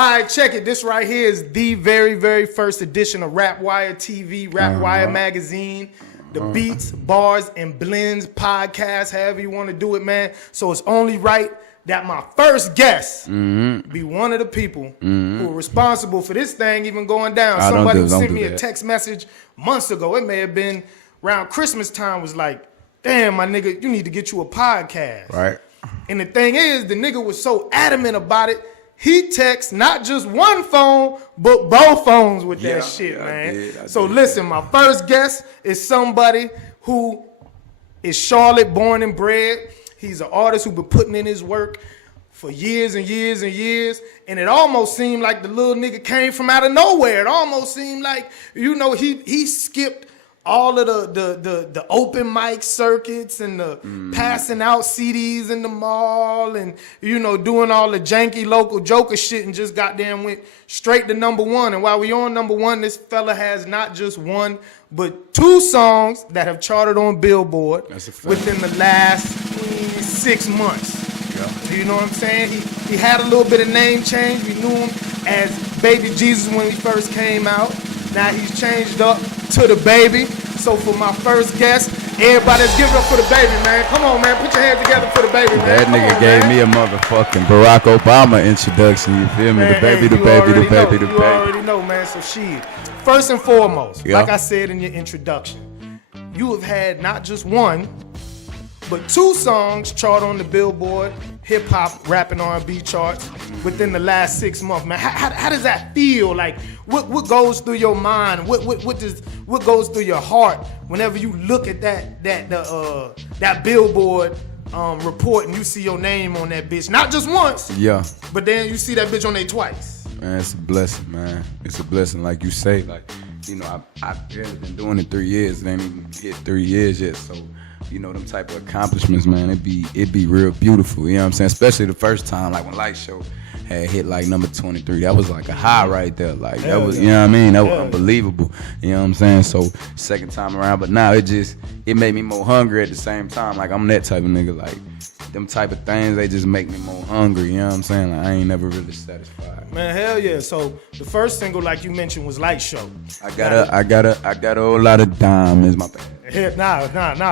All right, check it. This right here is the very, very first edition of RapWireTV, RapWire Magazine. The Beats, Bars, and Blends podcast, however you want to do it, man. So it's only right that my first guest be one of the people who are responsible for this thing even going down. Somebody sent me a text message months ago. It may have been around Christmas time, was like, damn, my nigga, you need to get you a podcast. Right. And the thing is, the nigga was so adamant about it, he texts not just one phone, but both phones with that shit, man. I did. Listen, my first guest is somebody who is Charlotte born and bred. He's an artist who's been putting in his work for years and years and years. And it almost seemed like the little nigga came from out of nowhere. It almost seemed like, you know, he skipped all of the open mic circuits and the passing out CDs in the mall and, you know, doing all the janky local joker shit and just goddamn went straight to #1. And while we on #1, this fella has not just one, but 2 songs that have charted on Billboard within the last 6 months. Yeah. You know what I'm saying? He had a little bit of name change. We knew him as Baby Jesus when he first came out. Now he's changed up to the Baby. So for my first guest, everybody let's give it up for the Baby, man. Come on, man. Put your hands together for the Baby, man. That nigga gave me a motherfucking Barack Obama introduction. You feel me? Man, the Baby, the Baby, the Baby, the Baby. You already know, man. So shit. First and foremost, like I said in your introduction, you have had not just one, but 2 songs chart on the Billboard hip hop, rap, and R&B charts within the last 6 months, man. How does that feel? Like, what goes through your mind? What goes through your heart whenever you look at that Billboard report and you see your name on that bitch? Not just once, but then you see that bitch on there twice. Man, it's a blessing, man. It's a blessing, like you say. Like, you know, I've barely been doing it 3 years. It ain't even hit 3 years yet, so. You know, them type of accomplishments, man, it'd be real beautiful, you know what I'm saying? Especially the first time, like when Light Show had hit like number 23. That was like a high right there. Like that was, you know what I mean? That was unbelievable. You know what I'm saying? So second time around, but now it made me more hungry at the same time. Like I'm that type of nigga. Like them type of things, they just make me more hungry, you know what I'm saying? Like I ain't never really satisfied. Man, hell yeah. So the first single, like you mentioned, was Light Show. I got a whole lot of diamonds, my bad. Nah,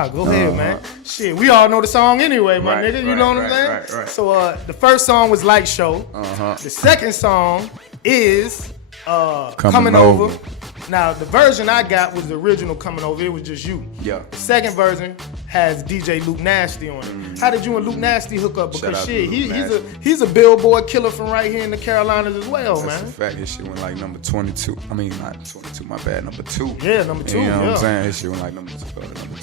go ahead, man. Shit, we all know the song anyway, my nigga. You know what I'm saying? Right. So the first song was Light Show. The second song is Coming Over. Now, the version I got was the original Coming Over. It was just you. Yeah. The second version has DJ Luke Nasty on it. How did you and Luke Nasty hook up? Because shit, he's a Billboard killer from right here in the Carolinas as well, man. That's a fact. His shit went like number 22. I mean, not 22, my bad, number 2. Yeah, number 2. You know what I'm saying? His shit went like number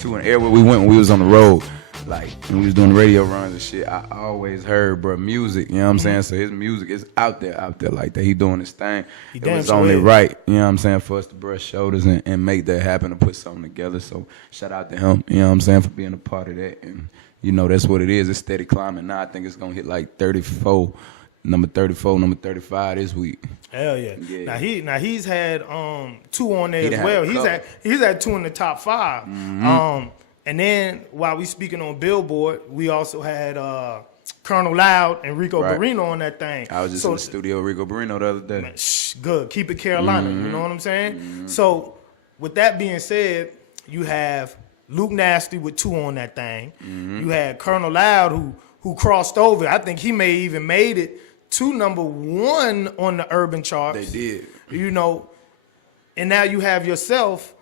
2. And everywhere we went when we was on the road, like when we was doing radio runs and shit, I always heard, bro, music, you know what I'm saying? So his music is out there like that. He doing his thing. It was only right, you know what I'm saying, for us to brush shoulders and make that happen and put something together. So shout out to him, you know what I'm saying, for being a part of that. And you know, that's what it is. It's steady climbing. Now I think it's gonna hit like 34, number 34, number 35 this week. Hell yeah. Now he's had 2 on there as well. He's had 2 in the top 5. And then while we speaking on Billboard, we also had Colonel Loud and Rico Barrino on that thing. I was just in the studio with Rico Barrino the other day. Man, good. Keep it Carolina. You know what I'm saying? So with that being said, you have Luke Nasty with 2 on that thing. You had Colonel Loud who crossed over. I think he may even made it to number 1 on the urban charts. They did. You know, and now you have yourself.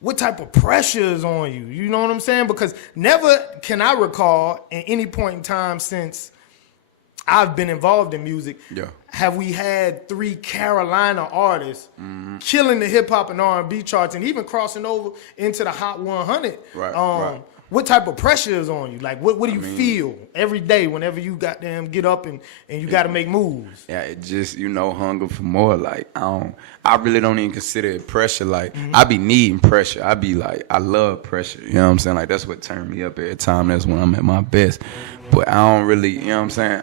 What type of pressure is on you? You know what I'm saying? Because never can I recall at any point in time since I've been involved in music, have we had 3 Carolina artists killing the hip hop and R&B charts and even crossing over into the Hot 100. What type of pressure is on you? Like, what do you feel every day whenever you goddamn get up and you got to make moves? Yeah, it just, you know, hunger for more. Like, I really don't even consider it pressure. Like, I be needing pressure. I be like, I love pressure. You know what I'm saying? Like, that's what turned me up every time. That's when I'm at my best. But I don't really, you know what I'm saying?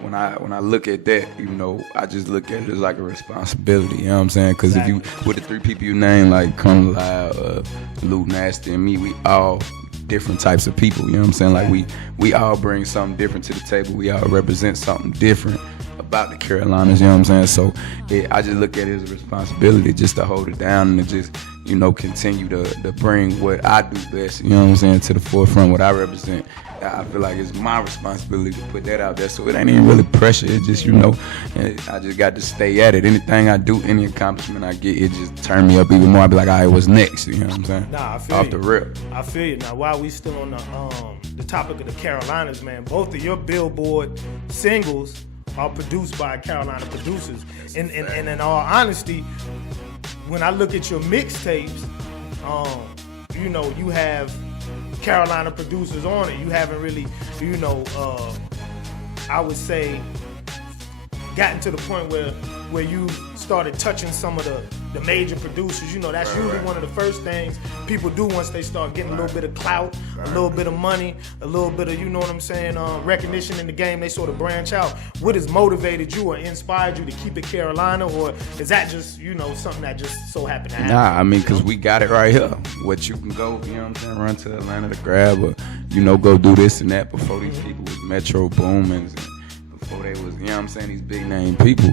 When I look at that, you know, I just look at it as like a responsibility, you know what I'm saying? Because if you, with the 3 people you name, like Colonel Loud, Luke Nasty, and me, we all different types of people. You know what I'm saying? Like we all bring something different to the table. We all represent something different about the Carolinas. You know what I'm saying? So I just look at it as a responsibility just to hold it down and to just, you know, continue to bring what I do best. You know what I'm saying? To the forefront, what I represent. I feel like it's my responsibility to put that out there. So it ain't even really pressure. It's just, you know, I just got to stay at it. Anything I do, any accomplishment I get, it just turn me up even more. I be like, all right, what's next? You know what I'm saying? Nah, I feel Off you. the rip. I feel you. Now, while we still on the topic of the Carolinas, man, both of your Billboard singles are produced by Carolina producers. And in all honesty, when I look at your mixtapes, you know, you have Carolina producers on it. You haven't really, you know, I would say, gotten to the point where you started touching some of the major producers. You know, that's usually one of the first things people do once they start getting a little bit of clout, a little bit of money, a little bit of, you know what I'm saying, recognition in the game. They sort of branch out. What has motivated you or inspired you to keep it Carolina, or is that just, you know, something that just so happened to happen? Nah, I mean, because we got it right here. What you can go, you know what I'm saying, run to Atlanta to grab, or, you know, go do this and that before these people was Metro Boomins, before they was, you know what I'm saying, these big name people.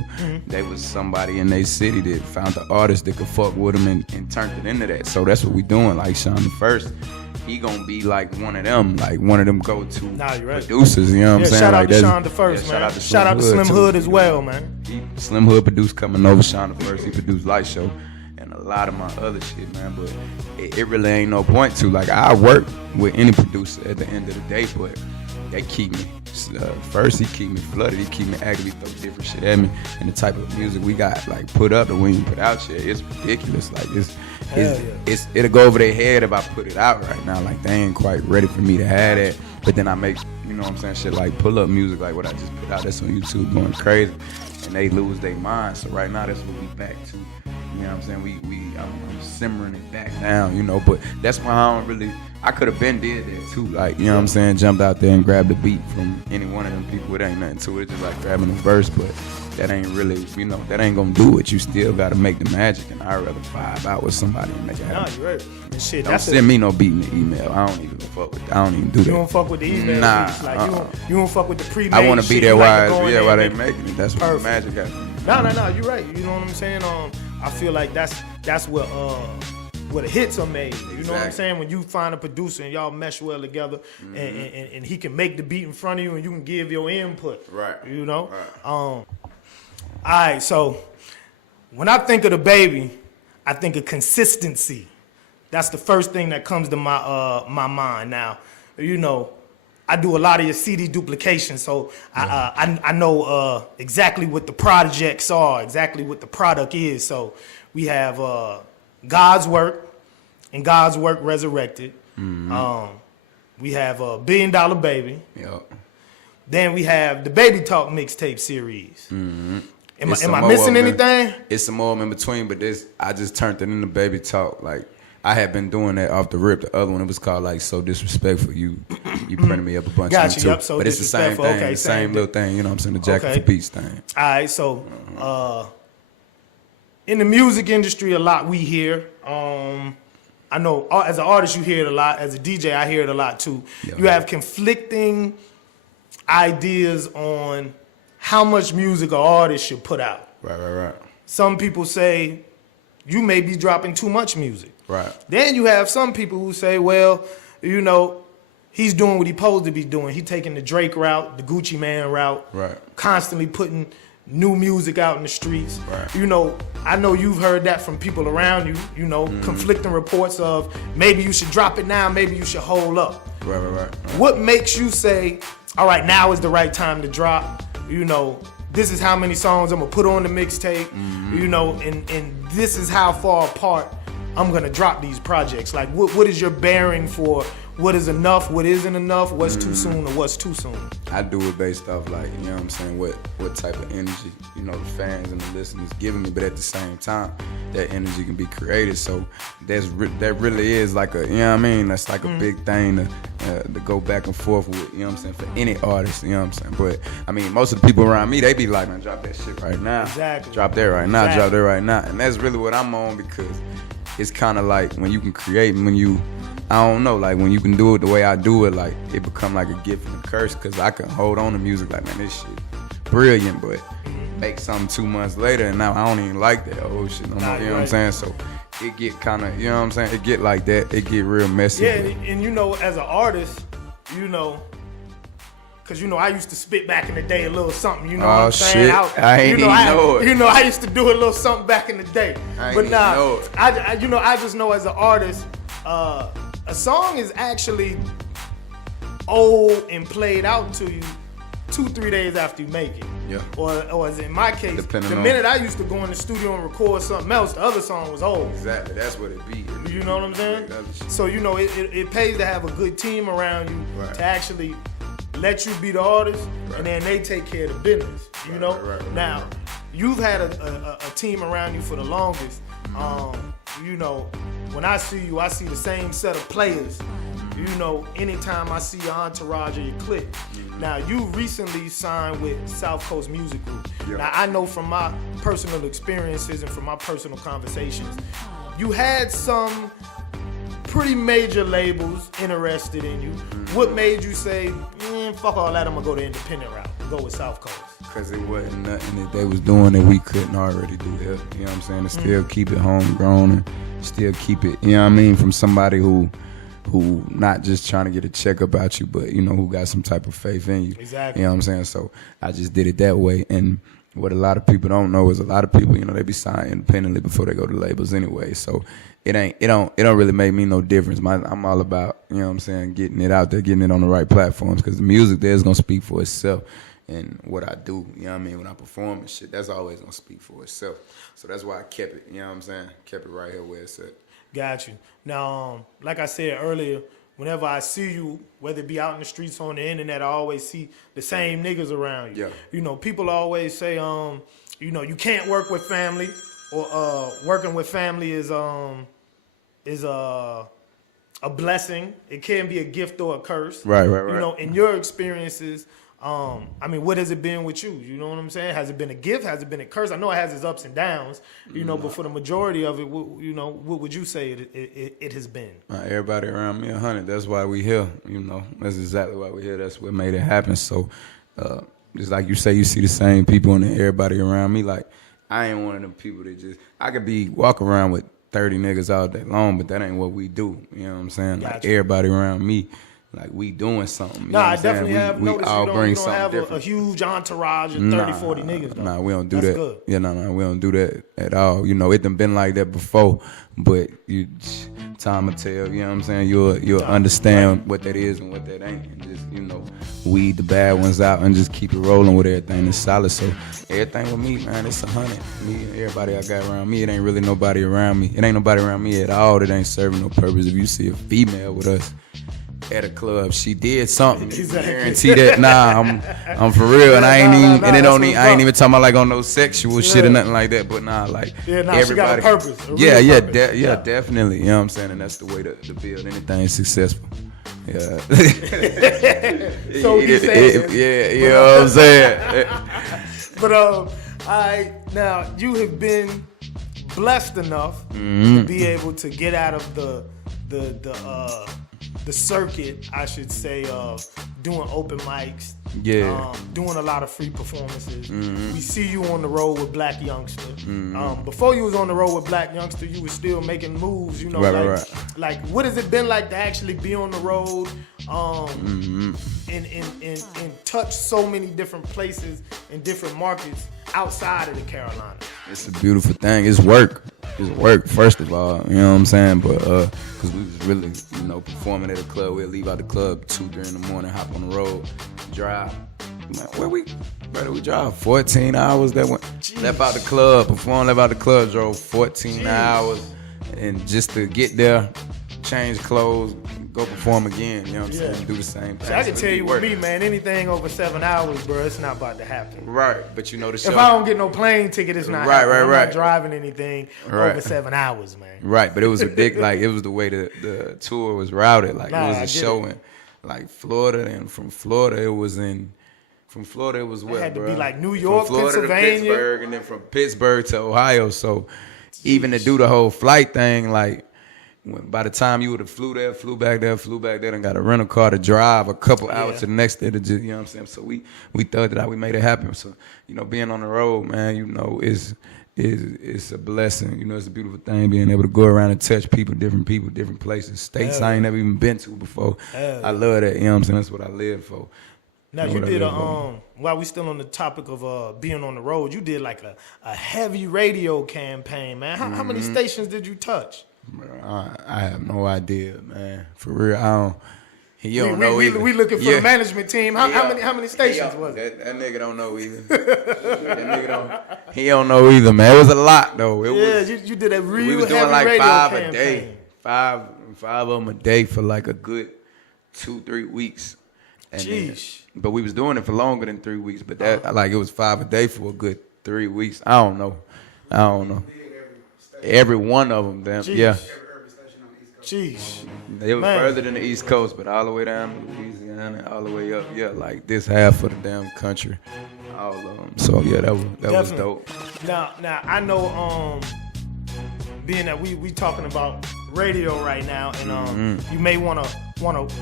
They was somebody in their city that found an artist that could fuck with them and turned it into that. So that's what we doing. Like Sean the First, he gonna be like one of them go-to producers, you know what I'm saying? Shout out like to Sean the First, man. Shout out to Slim Hood as well, man. Slim Hood produced Coming Over, Sean the First, he produced Light Show, and a lot of my other shit, man. But it really ain't no point to. Like, I work with any producer at the end of the day, but they keep me. First, he keep me flooded. He keep me active. He throw different shit at me. And the type of music we got, like, put up and we ain't put out shit, it's ridiculous. Like, it'll go over their head if I put it out right now. Like, they ain't quite ready for me to have that. But then I make, you know what I'm saying, shit like pull up music like what I just put out. That's on YouTube going crazy. And they lose their mind. So right now, that's what we back to. You know what I'm saying? I'm simmering it back down, you know. But that's why I could have been did that too. Like, you know what I'm saying? Jumped out there and grabbed the beat from any one of them people. It ain't nothing to it. It's just like grabbing the verse. But that ain't really, you know, that ain't gonna do it. You still gotta make the magic. And I'd rather vibe out with somebody and make it happen. Nah, you're right. And shit, don't send me no beat in the email. I don't even fuck with. I don't even do that. You don't fuck with the email. Nah, beats. Like you don't fuck with the pre-made. I want to be there while they making it. That's what perfect. the magic happens. No, you're right. You know what I'm saying? I feel like that's where the hits are made. You know what I'm saying? When you find a producer and y'all mesh well together, and he can make the beat in front of you and you can give your input. Right. You know? Right. All right, so when I think of the baby, I think of consistency. That's the first thing that comes to my mind. Now, you know, I do a lot of your CD duplication, so I know exactly what the projects are, exactly what the product is. So we have God's Work and God's Work Resurrected. We have $1 Billion Baby. Yep. Then we have the Baby Talk mixtape series. Am I missing anything? It's some more in between, but I just turned it into Baby Talk. Like, I had been doing that off the rip. The other one, it was called like So Disrespectful. You printed me up a bunch of them too. Yep, So but it's the same thing, okay, the same little thing. You know what I'm saying? The Jacket for Peace thing. All right, so in the music industry, a lot we hear. I know as an artist, you hear it a lot. As a DJ, I hear it a lot too. Yeah. You have conflicting ideas on how much music an artist should put out. Right. Some people say you may be dropping too much music. Right. Then you have some people who say, well, you know, he's doing what he's supposed to be doing. He's taking the Drake route, the Gucci Man route, right. Constantly putting new music out in the streets. Right. You know, I know you've heard that from people around you, you know, conflicting reports of maybe you should drop it now, maybe you should hold up. Right. What makes you say, all right, now is the right time to drop, you know, this is how many songs I'm gonna put on the mixtape, you know, and this is how far apart I'm gonna drop these projects. Like, what is your bearing for what is enough, what isn't enough, what's too soon, or what's too soon? I do it based off, like, you know what I'm saying, what type of energy, you know, the fans and the listeners giving me, but at the same time, that energy can be created. So that really is like a, you know what I mean, that's like a big thing to go back and forth with, you know what I'm saying, for any artist, you know what I'm saying. But I mean, most of the people around me, they be like, man, drop that shit right now. Exactly. Drop that right now, drop that right now. And that's really what I'm on, because it's kind of like when you can create, and when you, I don't know, like when you can do it the way I do it, like it become like a gift and a curse, because I can hold on to music like, man, this shit brilliant, but make something 2 months later and now I don't even like that old shit no more, you know what I'm saying? So it get kind of, you know what I'm saying, it get like that, it get real messy. Yeah, and you know, as an artist, you know, cause you know I used to spit back in the day a little something, you know what I'm saying? Shit. I ain't even know it. You know, I used to do a little something back in the day. But nah, I you know, I just know as an artist, a song is actually old and played out to you 2-3 days after you make it. Yeah. Or as in my case, Depending the minute I used to go in the studio and record something else, the other song was old. Exactly, that's what it be. You know what I'm saying? So you know, it pays to have a good team around you to actually let you be the artist, and then they take care of the business. You know. Now, you've had a team around you for the longest. You know, when I see you, I see the same set of players. You know, anytime I see your entourage or your clique. Now, you recently signed with South Coast Music Group. Now, I know from my personal experiences and from my personal conversations, you had some pretty major labels interested in you. What made you say, fuck all that, I'm gonna go the independent route and go with South Coast? Because it wasn't nothing that they was doing that we couldn't already do here. You know what I'm saying? To still keep it homegrown and still keep it, you know what I mean, from somebody who not just trying to get a check about you, but, you know, who got some type of faith in you. Exactly. You know what I'm saying? So I just did it that way. And what a lot of people don't know is a lot of people, you know, they be signed independently before they go to labels anyway. So it don't really make me no difference. I'm all about, you know what I'm saying, getting it out there, getting it on the right platforms, because the music there is going to speak for itself. And what I do, you know what I mean, when I perform and shit, that's always going to speak for itself. So that's why I kept it, you know what I'm saying, kept it right here where it's at. Got you. Now, like I said earlier, whenever I see you, whether it be out in the streets or on the internet, I always see the same niggas around you. Yeah. You know, people always say, you know, you can't work with family, or working with family is a blessing. It can be a gift or a curse. Right. You know, in your experiences, I mean, what has it been with you? You know what I'm saying? Has it been a gift? Has it been a curse? I know it has its ups and downs, you know, but for the majority of it, you know, what would you say it has been? Everybody around me 100. That's why we here, you know. That's exactly why we here. That's what made it happen. So, just like you say, you see the same people and everybody around me. Like, I ain't one of them people that just, I could be walking around with 30 niggas all day long, but that ain't what we do. You know what I'm saying? Gotcha. Like, everybody around me, like, we doing something. You know I what I'm definitely saying? have we noticed all you bring don't something have different. a huge entourage of 30, 40 niggas, though. Nah, we don't do That's that. Good. Yeah, no, we don't do that at all. You know, it done been like that before, but time will tell, you know what I'm saying? You'll understand what that is and what that ain't. And just, you know, weed the bad ones out and just keep it rolling with everything that's solid. So everything with me, man, it's 100. Me and everybody I got around me, it ain't really nobody around me. It ain't nobody around me at all that ain't serving no purpose. If you see a female with us at a club, she did something. Exactly. Guarantee that. Nah, I'm for real, and I ain't even, and it only, I ain't even talking about like on no sexual shit or nothing like that. But nah, like everybody. She got a purpose. Yeah, definitely. You know what I'm saying, and that's the way to build anything successful. Yeah. So he said. Yeah, you know what I'm saying. But now you have been blessed enough to be able to get out of the circuit, I should say, of doing open mics, doing a lot of free performances. We see you on the road with Black Youngster. Before you was on the road with Black Youngster, you was still making moves, you know, like what has it been like to actually be on the road and touch so many different places and different markets outside of the Carolinas? It's a beautiful thing. It's work. It's work, first of all, you know what I'm saying? But, because we was really, you know, performing at a club. We'd leave out the club 2, 3 in the morning, hop on the road, drive. Man, we drive 14 hours that went, left out the club, performed, left out the club, drove 14 hours. And just to get there, change clothes, go perform again, you know what I'm saying? Do the same thing. So I can tell you with me, man, anything over 7 hours, bro, it's not about to happen. Right, but you know the show. If I don't get no plane ticket, it's not happening. I'm not driving anything over 7 hours, man. Right, but it was ridiculous. Like, it was the way the tour was routed. Like, it was a show in, like, Florida, and from Florida, it was where, It had to bro? be like New York, from Florida Pennsylvania. to Pittsburgh, and then from Pittsburgh to Ohio, so even to do the whole flight thing, like, by the time you would have flew back there, and got a rental car to drive a couple hours to the next day to just, you know what I'm saying? So we thugged it out. We made it happen. So, being on the road, man, is a blessing. It's a beautiful thing being able to go around and touch people, different places, states I ain't never even been to before. I love that, you know what I'm saying? That's what I live for. Now you did while we still on the topic of being on the road, you did like a heavy radio campaign, man. How many stations did you touch? I have no idea, man. For real, I don't. He don't know either. We looking for the management team. How many stations was it? That nigga don't know either. He don't know either, man. It was a lot though. You did a real we was heavy doing like radio 5 campaign. a day, five of them a day for like a good 2-3 weeks. And Jeez. But we was doing it for longer than 3 weeks. But that like it was 5 a day for a good 3 weeks. I don't know. Every one of them, damn. Jeez. Yeah. Jeez. It was further than the East Coast, but all the way down to Louisiana, all the way up, like this half of the damn country, all of them. So yeah, that was dope. Now I know, being that we talking about radio right now, and you may wanna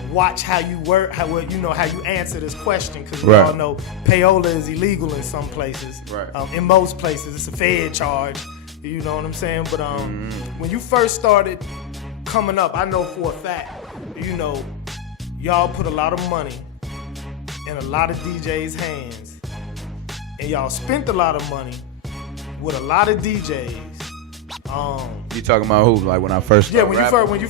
watch how you work, how you answer this question, because we all know payola is illegal in some places. Right. In most places, it's a fed charge. You know what I'm saying? But when you first started coming up, I know for a fact, y'all put a lot of money in a lot of DJs' hands, and y'all spent a lot of money with a lot of DJs. You talking about who? Like when I first started when you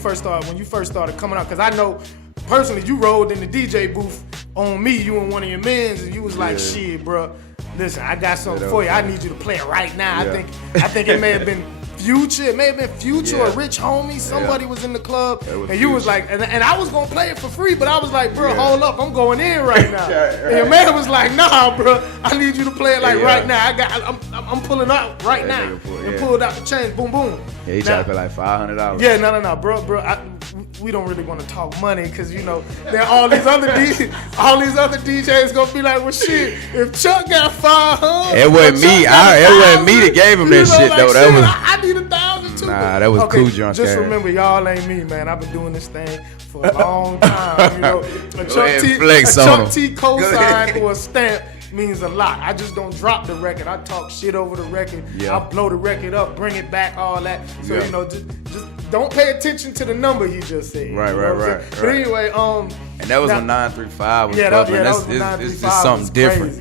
first started coming up, because I know personally you rolled in the DJ booth on me, you and one of your mans, and you was like, shit, bro. Listen, I got something for you. I need you to play it right now. Yeah. I think it may have been Future. It may have been Future or Rich Homie. Somebody was in the club, and you was like, and I was gonna play it for free, but I was like, bro, hold up, I'm going in right now. And your man was like, nah, bro, I need you to play it like right now. I'm pulling out right now, and pulled out the chains, boom, boom. Yeah, he tried to pay like $500. Yeah, no, bro. We don't really want to talk money, because then all these other DJs gonna be like, well, shit. If Chuck got 500, it wasn't me. It wasn't me that gave him that shit though. That was. I need 1,000 too. Nah, that was cool, John. Just remember, y'all ain't me, man. I've been doing this thing for a long time. A Chuck T cosign or a stamp means a lot. I just don't drop the record. I talk shit over the record. I blow the record up, bring it back, all that. So just don't pay attention to the number he just said. Right. But anyway, and that was when 935 was bumping. That was when 935 it's just something was different.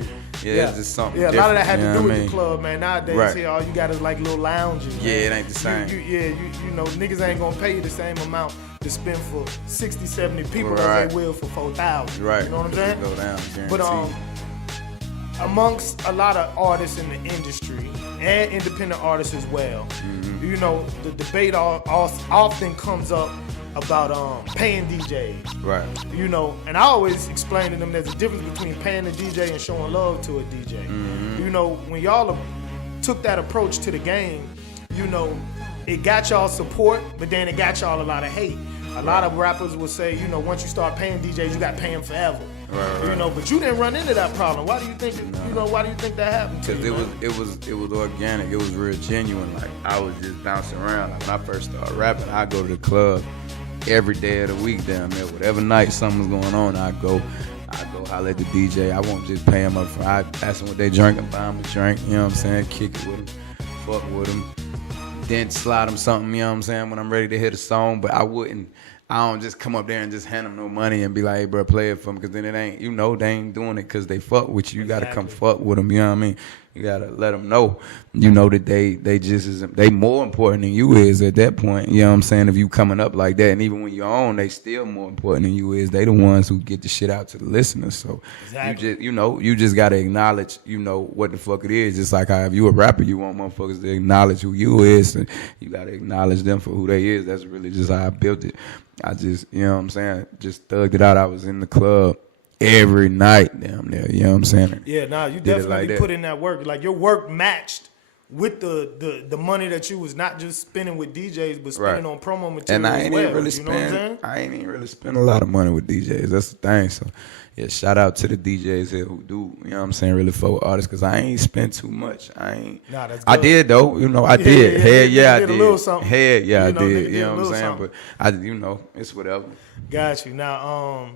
crazy. It's just something different. different. A lot of that had to do with the club, man. Nowadays, here, all you got is like little lounges. Man. It ain't the same. Niggas ain't gonna pay you the same amount to spend for 60, 70 people as they will for 4,000. Right. You know what I'm saying? Go down, but amongst a lot of artists in the industry and independent artists as well, the debate often comes up about paying DJs. Right. And I always explain to them there's a difference between paying a DJ and showing love to a DJ. When y'all took that approach to the game, it got y'all support, but then it got y'all a lot of hate. A lot of rappers will say, once you start paying DJs, you got to pay them forever. Right. But you didn't run into that problem. Why do you think? Why do you think that happened? Because it was organic. It was real genuine. Like I was just bouncing around. Like when I first started rapping, I go to the club every day of the week down there. Whatever night something's going on, I go holler at the DJ. I won't just pay him up front. I ask them what they drink and buy them a drink. You know what I'm saying? Kick it with them, fuck with them. Then slide them something. You know what I'm saying? When I'm ready to hit a song, but I don't just come up there and just hand them no money and be like, hey, bro, play it for them, because then it ain't, they ain't doing it because they fuck with you. You got to come fuck with them, you know what I mean? You got to let them know, that they just isn't, they more important than you is at that point, you know what I'm saying? If you coming up like that, and even when you're on, they still more important than you is. They the ones who get the shit out to the listeners. So you just got to acknowledge, what the fuck it is. Just like how if you a rapper, you want motherfuckers to acknowledge who you is, and you got to acknowledge them for who they is. That's really just how I built it. I just, you know what I'm saying, just thugged it out. I was in the club every night damn near, you know what I'm saying? Yeah, you definitely put in that work. Like your work matched with the money that you was not just spending with DJs, but spending on promo material and I as ain't well. even really I ain't even really spend a lot of money with DJs. That's the thing. So yeah, shout out to the DJs here who do, you know what I'm saying, really fuck with artists, because I ain't spent too much. That's good. I did though, you know, I did. Hell yeah, I did. Hell yeah, I did. You know what I'm saying? But it's whatever. Got you. Now,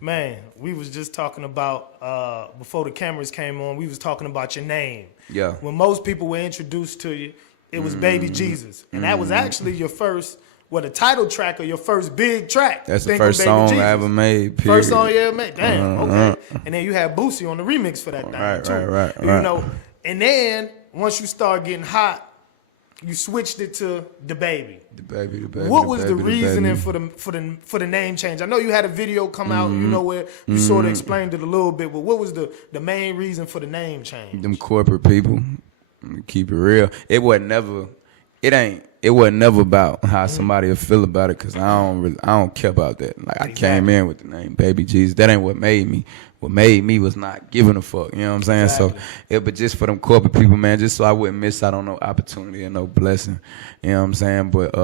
man, we was just talking about before the cameras came on. We was talking about your name. Yeah. When most people were introduced to you, it was Baby Jesus, and that was actually your first, the title track of your first big track. That's the first song I ever made. Period. First song you ever made. Damn. Okay. And then you had Boosie on the remix for that thing too. Right. You know, and then once you start getting hot, you switched it to the baby. The baby. What was the reasoning for the name change? I know you had a video come out, you know, where you sort of explained it a little bit, but what was the main reason for the name change? Them corporate people. Keep it real. It wasn't never about how somebody will feel about it, because I don't care about that. Like, I came in with the name Baby Jesus. That ain't what made me. What made me was not giving a fuck. You know what I'm saying? Exactly. So but just for them corporate people, man, just so I wouldn't miss out on no opportunity and no blessing. You know what I'm saying? But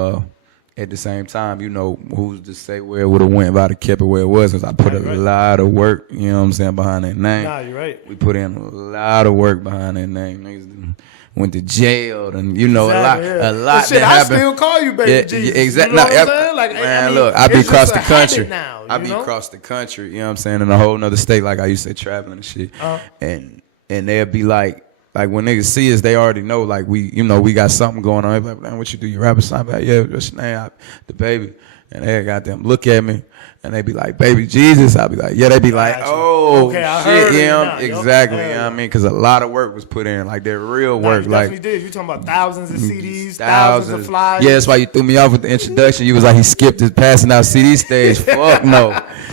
at the same time, you know, who's to say where it would have went if I'd have kept it where it was? Because I put a lot of work, you know what I'm saying, behind that name. Nah, you're right. We put in a lot of work behind that name. Niggas went to jail, and you know, a lot shit, that happened. I still call you Baby Jesus. Exactly. You know what I'm saying? Like, man, look, I be across the country. Now, I be across the country. You know what I'm saying? In a whole nother state, like I used to say, traveling and shit. And they'll be like when niggas see us, they already know, like, we got something going on. They be like, man, what you do? You rap or something? Like, yeah, what's your name? The Baby. And they got them look at me, and they be like, Baby Jesus. I'll be like, yeah. They be like, oh, okay, shit, yeah, exactly. You know what I mean? Because a lot of work was put in, like, their real work. You like, definitely did. You talking about thousands of CDs, thousands of flyers. Yeah, that's why you threw me off with the introduction. You was like, he skipped his passing out CD stage. Fuck no.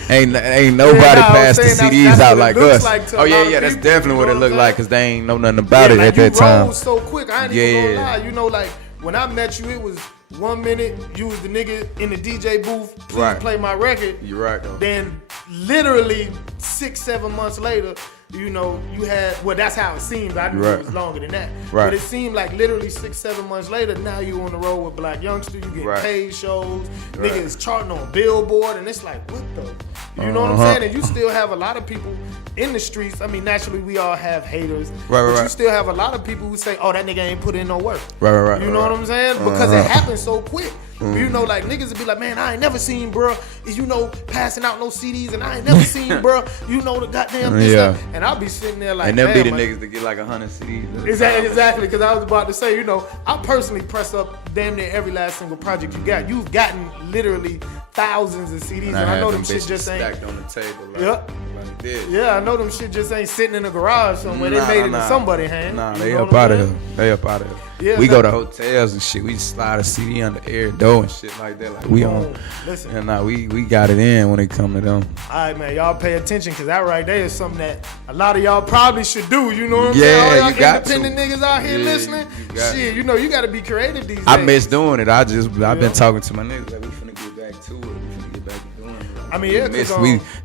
Ain't nobody passed the CDs out like us. Oh, yeah, that's definitely what it looked like, because they ain't know nothing about it at that time. You rolled so quick. I ain't even gonna lie. You know, like, when I met you, it was 1 minute you was the nigga in the DJ booth, please play my record. You're right, though. Then literally 6-7 months later, you know, you had, that's how it seemed. I knew it was longer than that. But it seemed like literally 6-7 months later, now you on the road with Black Youngster, you get paid shows, niggas charting on Billboard, and it's like, what the? You know what I'm saying? And you still have a lot of people in the streets. I mean, naturally, we all have haters. But you still have a lot of people who say, oh, that nigga ain't put in no work. You know what I'm saying? Because it happens so quick. You know, like, niggas would be like, man, I ain't never seen, bro, you know, passing out no CDs, and I ain't never seen, bro, you know, the goddamn this stuff. And I'll be sitting there like, and them be the niggas that get like 100 CDs. Exactly, because I was about to say, you know, I personally press up damn near every last single project you got. You've gotten literally thousands of CDs, and I know them shit just ain't stacked on the table. Like this. Yeah, I know them shit just ain't sitting in a garage somewhere. They made it in somebody's hand. Nah, they up out of here. They up out of here. Yeah, we go to hotels and shit. We just slide a CD under air door and shit like that. Like, we on. Listen. And we got it in when it come to them. All right, man. Y'all pay attention, because that right there is something that a lot of y'all probably should do. You know what I'm saying? All y'all you got independent niggas out here listening. Shit, you know, you got to be creative these days. I miss doing it. I've been talking to my niggas like, we finna get back to it. We finna get back to doing it. I mean, yeah,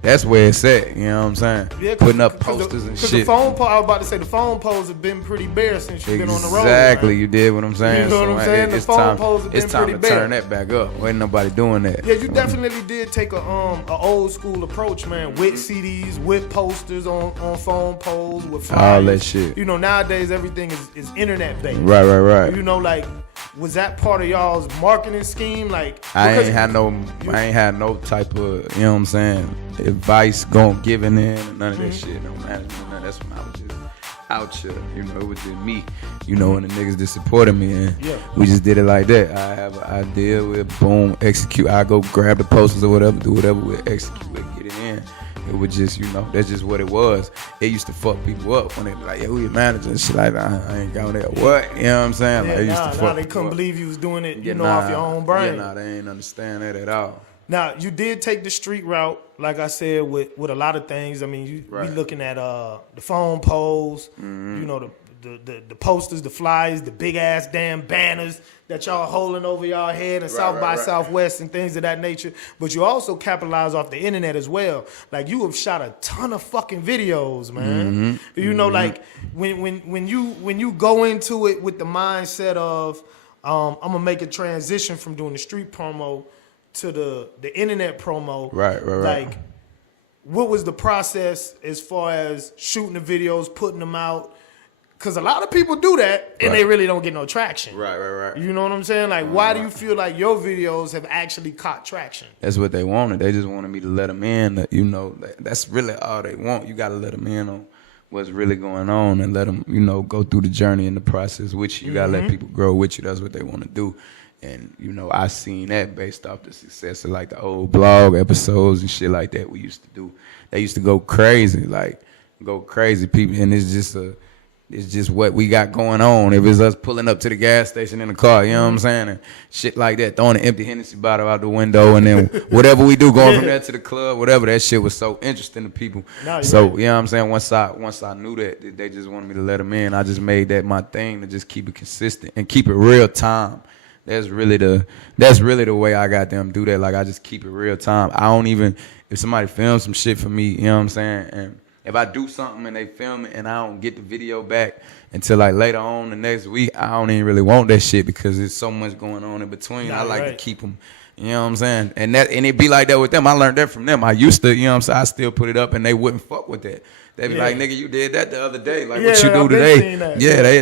that's where it's at. You know what I'm saying? Yeah, putting up posters and shit. I was about to say, the phone poles have been pretty bare since you've been on the road. Exactly, you did what I'm saying. You know what I'm saying? The phone poles have been pretty bare. It's time to turn that back up. Ain't nobody doing that. Yeah, you definitely did take a old school approach, man, with CDs, with posters on phone poles, with flyers. All that shit. You know, nowadays everything is internet based. Right. You know, like, was that part of y'all's marketing scheme? Like, I ain't had no type of, you know what I'm saying, advice giving in and none of that shit. No management, none. That's when I was just out here. You know, it was just me. You know, and the niggas that supported me, and we just did it like that. I have an idea, we'll boom, execute. I go grab the posters or whatever, do whatever, we'll execute it, get it in. It was just, you know, that's just what it was. It used to fuck people up when they be like, yeah, who your manager and shit like that. I ain't going there. What? You know what I'm saying? Yeah, like, used to fuck they couldn't believe you was doing it, off your own brain. Yeah, they ain't understand that at all. Now, you did take the street route, like I said, with a lot of things. I mean, we looking at the phone poles, you know, the posters, the flyers, the big ass damn banners that y'all holding over y'all head and South by Southwest and things of that nature. But you also capitalize off the internet as well. Like you have shot a ton of fucking videos, man. You know, like when you go into it with the mindset of I'm gonna make a transition from doing the street promo to the internet promo. Right. Like, what was the process as far as shooting the videos, putting them out? Because a lot of people do that and they really don't get no traction. Right. You know what I'm saying? Like, why do you feel like your videos have actually caught traction? That's what they wanted. They just wanted me to let them in. You know, that's really all they want. You got to let them in on what's really going on and let them, you know, go through the journey and the process with you. You got to let people grow with you. That's what they want to do. And, you know, I seen that based off the success of, like, the old blog episodes and shit like that we used to do. They used to go crazy, people. And it's just what we got going on. If it's us pulling up to the gas station in the car, you know what I'm saying? And shit like that, throwing an empty Hennessy bottle out the window, and then whatever we do, going from there to the club, whatever, that shit was so interesting to people. So, you know what I'm saying? Once I knew that, they just wanted me to let them in. I just made that my thing to just keep it consistent and keep it real time. That's really the way I got them do that. Like, I just keep it real time. I don't even, if somebody films some shit for me, you know what I'm saying? And if I do something and they film it and I don't get the video back until like later on the next week, I don't even really want that shit because there's so much going on in between. I like to keep them, you know what I'm saying? And it be like that with them. I learned that from them. I used to, you know what I'm saying? I still put it up and they wouldn't fuck with that. They be like, nigga, you did that the other day. Like, what you do today?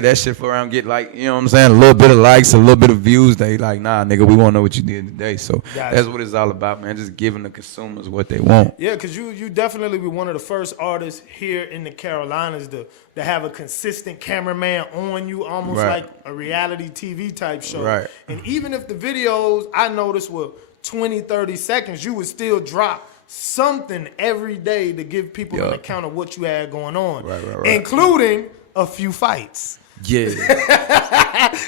That shit for around get like, you know what I'm saying? A little bit of likes, a little bit of views. They like, nah, nigga, we want to know what you did today. So that's what it's all about, man. Just giving the consumers what they want. Yeah, because you definitely be one of the first artists here in the Carolinas to have a consistent cameraman on you, almost like a reality TV type show. Right. And even if the videos, I noticed, were 20, 30 seconds, you would still drop something every day to give people an account of what you had going on, including a few fights. Yeah.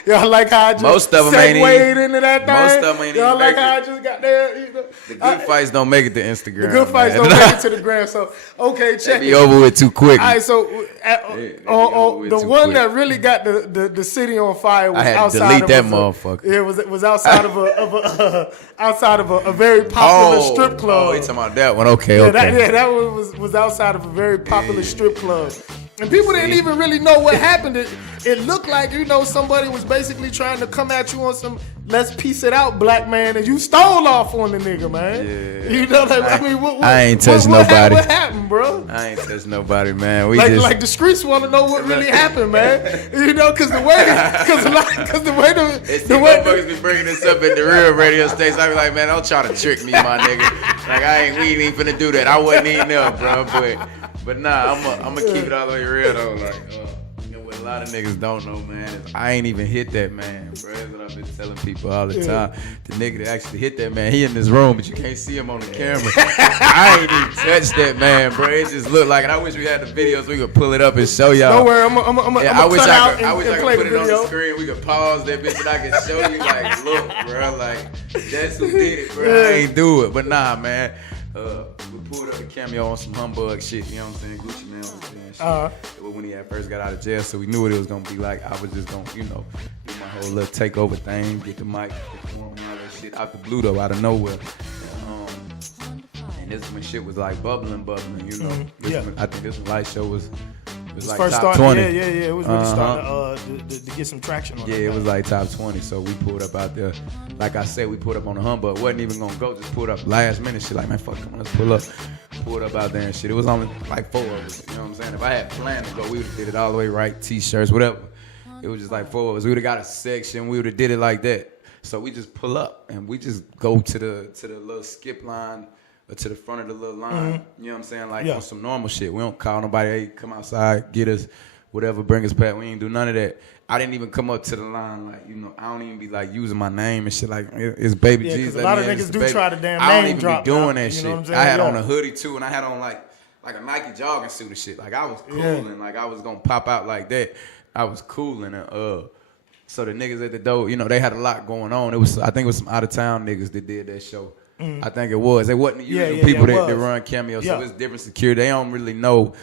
Y'all like how I just most of them ain't into that thing? Most of them ain't Y'all like how I just got there? You know? The good fights don't make it to Instagram. The good fights don't make it to the gram. So, okay, check it. Be over with too quick. All right, so the one that really got the city on fire was outside of that motherfucker. It was outside of a very popular strip club. Oh, you talking about that one? Okay. That one was outside of a very popular strip club. And people didn't even really know what happened. It looked like, you know, somebody was basically trying to come at you on some let's piece it out, black man, and you stole off on the nigga, man. Yeah. You know, like, I mean, I ain't touched nobody. What happened, bro? I ain't touched nobody, man. Like the streets want to know what really happened, man. You know, because the way motherfuckers be bringing this up at the real radio station, I be like, man, don't try to trick me, my nigga. Like, we ain't even finna do that. I wasn't even there, bro, But nah, I'm gonna keep it all the way real though. Like, you know what a lot of niggas don't know, man, is I ain't even hit that man, bro. That's what I've been telling people all the time. The nigga that actually hit that man, he in this room, but you can't see him on the camera. I ain't even touched that man, bro. It just looked like, and I wish we had the videos so we could pull it up and show y'all. Don't worry, I wish I could put it on the screen. We could pause that bitch and I could show you, like, look, bro, like, that's who did it, bro. I ain't do it, but nah, man. We pulled up a cameo on some humbug shit, you know what I'm saying? Gucci Man was doing shit. When he first got out of jail, so we knew what it was gonna be like. I was just gonna, you know, do my whole little takeover thing, get the mic, perform all that shit out the blue though, out of nowhere. And this when shit was like bubbling, you know. I think this light show was like first top 20. Yeah. It was really starting to get some traction on it. Yeah, it was like top 20. So we pulled up out there. Like I said, we pulled up on the humbug. Wasn't even gonna go, just pulled up last minute shit. Like, man, fuck, come on, let's pull up. Pulled up out there and shit. It was only like 4 of us. You know what I'm saying? If I had planned to go, we would have did it all the way right, t-shirts, whatever. It was just like 4 of us. We would have got a section. We would have did it like that. So we just pull up and we just go to the little skip line. Or to the front of the little line, you know what I'm saying? Like on some normal shit. We don't call nobody, hey, come outside, get us, whatever, bring us back. We ain't do none of that. I didn't even come up to the line, like, you know, I don't even be like using my name and shit. Like, it's Baby Jesus. A lot of niggas do try to damn I don't name even drop be doing now, that shit. I had on a hoodie too, and I had on like a Nike jogging suit and shit. Like, I was cool and like I was gonna pop out like that. I was cool and so the niggas at the door, you know, they had a lot going on. I think it was some out of town niggas that did that show. I think it was. It wasn't the usual people that run cameos, so it's different security. They don't really know